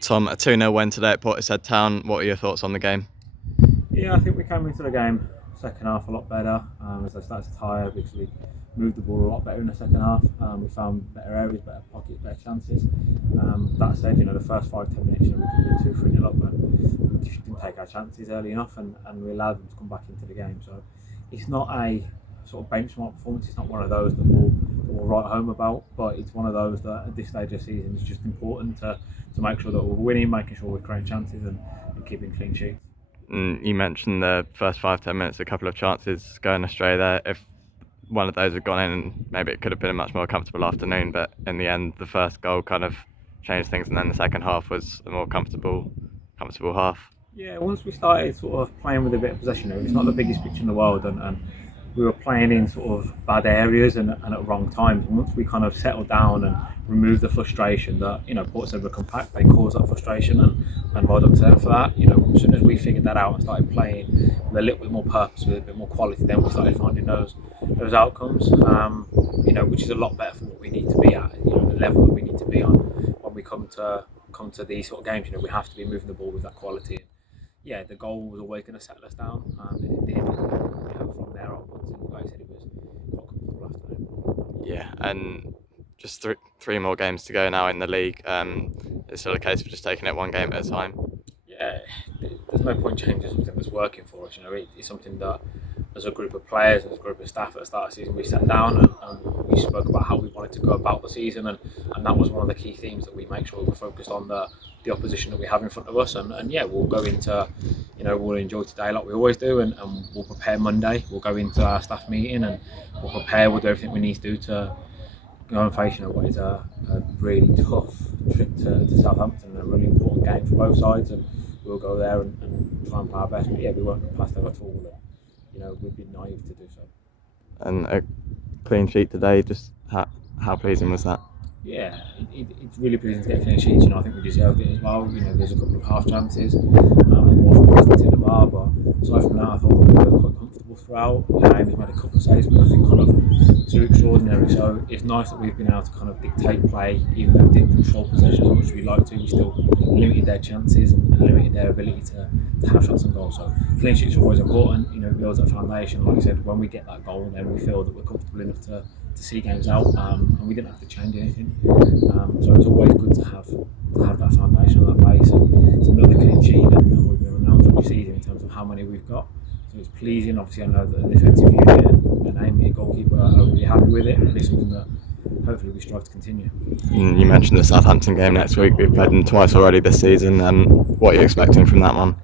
Tom, a 2-0 win today at Portishead Town. What are your thoughts on the game? Yeah, I think we came into the game second half a lot better. As I started to tire, because we moved the ball a lot better in the second half. We found better areas, better pockets, better chances. That said, the first 5-10 minutes, we could have been 2-3 up, but we just didn't take our chances early enough, and we allowed them to come back into the game. So it's not a sort of benchmark performance. It's not one of those that we'll write home about, but it's one of those that at this stage of the season is just important to make sure that we're winning, making sure we're creating chances and keeping clean sheets. You mentioned the first 5-10 minutes, a couple of chances going astray there. If one of those had gone in, maybe it could have been a much more comfortable afternoon, but in the end, the first goal kind of changed things, and then the second half was a more comfortable half. Yeah, once we started sort of playing with a bit of possession, it's not the biggest pitch in the world, and we were playing in sort of bad areas and at wrong times. And once we kind of settled down and removed the frustration that Portishead were compact, they caused that frustration, and well done to them for that. As soon as we figured that out and started playing with a little bit more purpose, with a bit more quality, then we started finding those outcomes. Which is a lot better for what we need to be at. The level that we need to be on when we come to these sort of games. We have to be moving the ball with that quality. Yeah, the goal was always going to settle us down, and it did. From there onwards, and like I said, it was quite comfortable afternoon. Yeah, and just three more games to go now in the league. It's still a case of just taking it one game at a time. Yeah, there's no point changing something that's working for us. It's something that, as a group of players, as a group of staff at the start of the season, we sat down and we spoke about how we wanted to go about the season, and that was one of the key themes that we make sure we're focused on the opposition that we have in front of us, and yeah, we'll go into, we'll enjoy today like we always do, and we'll prepare Monday. We'll go into our staff meeting and we'll prepare. We'll do everything we need to do to go and face what is a really tough trip to Southampton, and a really important game for both sides, and we'll go there and try and play our best. But yeah, we won't pass them at all. We'd be naive to do so. And a clean sheet today, just how pleasing was that? Yeah, it's really pleasing to get a clean sheet. I think we deserved it as well. There's a couple of half chances, more from distance in the bar, but aside from that, I thought we were quite comfortable throughout. Amy's made a couple of saves, but nothing kind of too extraordinary. So it's nice that we've been able to kind of dictate play, even though we didn't control possession as much as we like to. We still limited their chances and limited their ability to have shots and goals. So clean sheets are always important. It builds that foundation. Like I said, when we get that goal, then we feel that we're comfortable enough to see games out, and we didn't have to change anything. So it's always good to have that foundation on that base. And it's another clean sheet, and we've been renowned for this season in terms of how many we've got. So it's pleasing. Obviously, I know that the defensive unit and Amy, a goalkeeper, are really happy with it, and it's something that hopefully we strive to continue. You mentioned the Southampton game next week. We've played them twice already this season. What are you expecting from that one?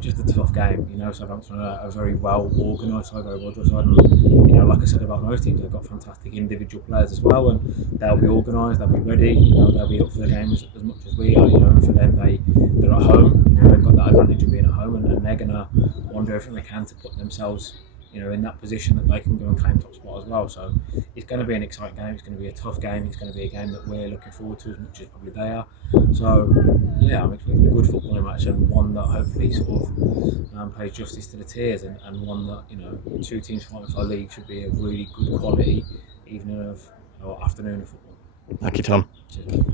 Just a tough game. Southampton are very well organised side, very well dressed side, and like I said about most teams, they've got fantastic individual players as well, and they'll be organised, they'll be ready. They'll be up for the game as much as we are. And for them, they're at home. They've got that advantage of being at home, and they're gonna want to do everything they can to put themselves, in that position that they can go and claim top spot as well. So it's going to be an exciting game. It's going to be a tough game. It's going to be a game that we're looking forward to as much as probably they are. So yeah, I'm expecting a good footballing match, and one that hopefully sort of plays justice to the tiers, and one that two teams fighting for our league should be a really good quality evening or afternoon of football. Thank you, Tom. Cheers.